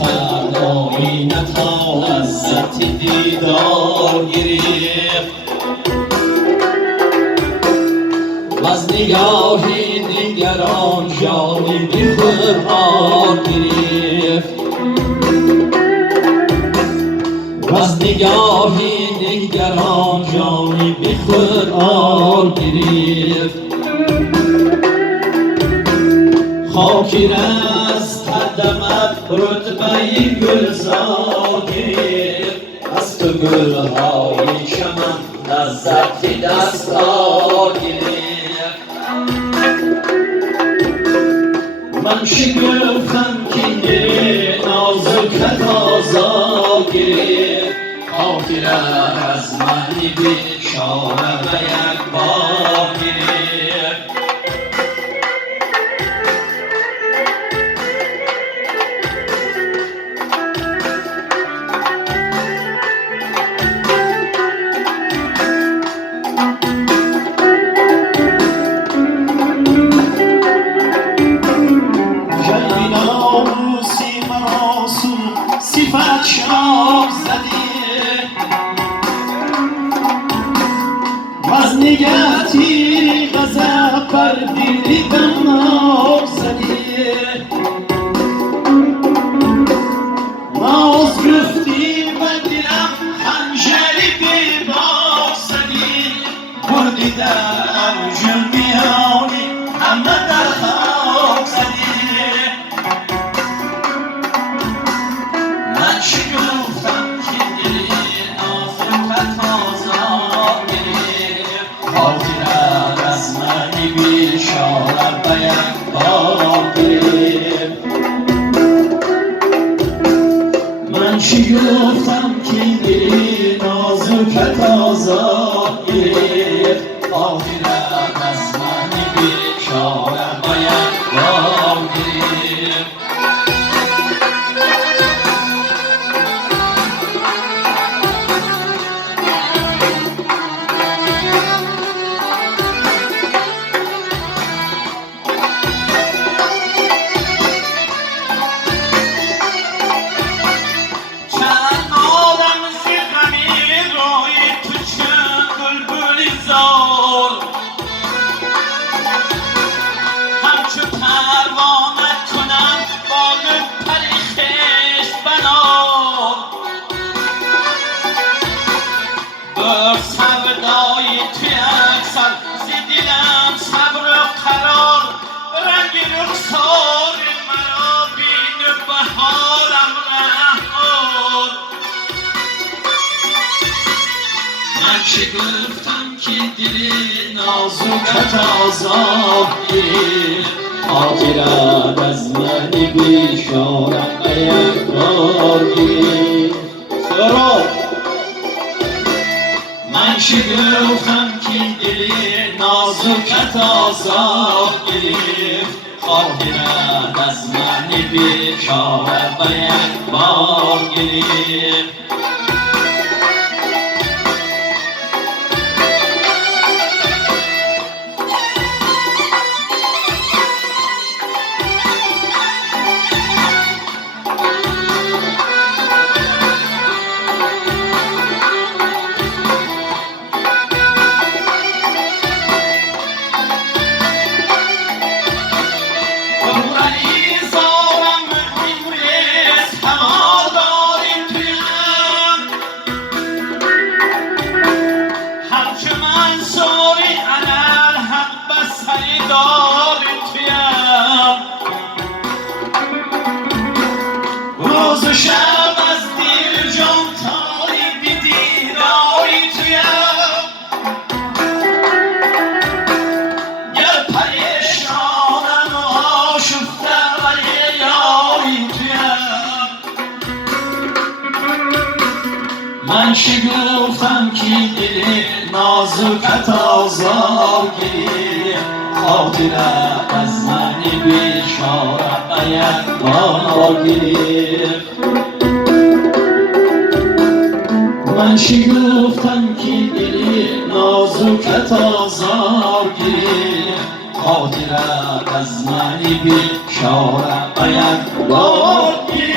فردایی نتوانست دیدار گرفت و از نگاه دیگران جانی بی قرار گرفت و از نگاه دیگران جانی بی قرار گرفت خاکی از قدمت رتبه گلزار گرفت از تو گلهای چمن لذت دستار گرفت من شگفتم که دل نازکت آزار گرفت خاکی از من بیچاره به یک بار گرفت صفت شاب زدی و از نگهتی غضب بر دیری دماغ زدی ناز گفتی و دلم خنجری به باغ زدی بردی در جنبیانی همه در خاک زدی من شگفتم که دلی نازکت آزار گرفت خاطرت از من بیچاره به یک بار گرفت من شگفتم که دلی نازکت آزار گرفت خاطرت از من بیچاره به یک بار گرفت همچو پروانه کنم باغ پریخش بنار بر سودای توی اکثر زدیدم صبر و قرار رنگ رخسار مرا بین و بهارم رهنمود من شگفتم که دل نازکت آزار گرفت خاطرت از من بیچاره به یک بار گرفت من شگفتم که دل نازکت آزار گرفت خاطرت از من بیچاره به یک بار گرفت روز و شب از دیر جان تاری بی دیرایی تویم گر پریشانم و آشفته ولی یاری تویم من شگفتم که دل نازکت آزار گرفت خاطرت از من بیچاره به یک بار گرفت من شگفتم که دل نازکت آزار گرفت خاطرت از من بیچاره به یک بار گرفت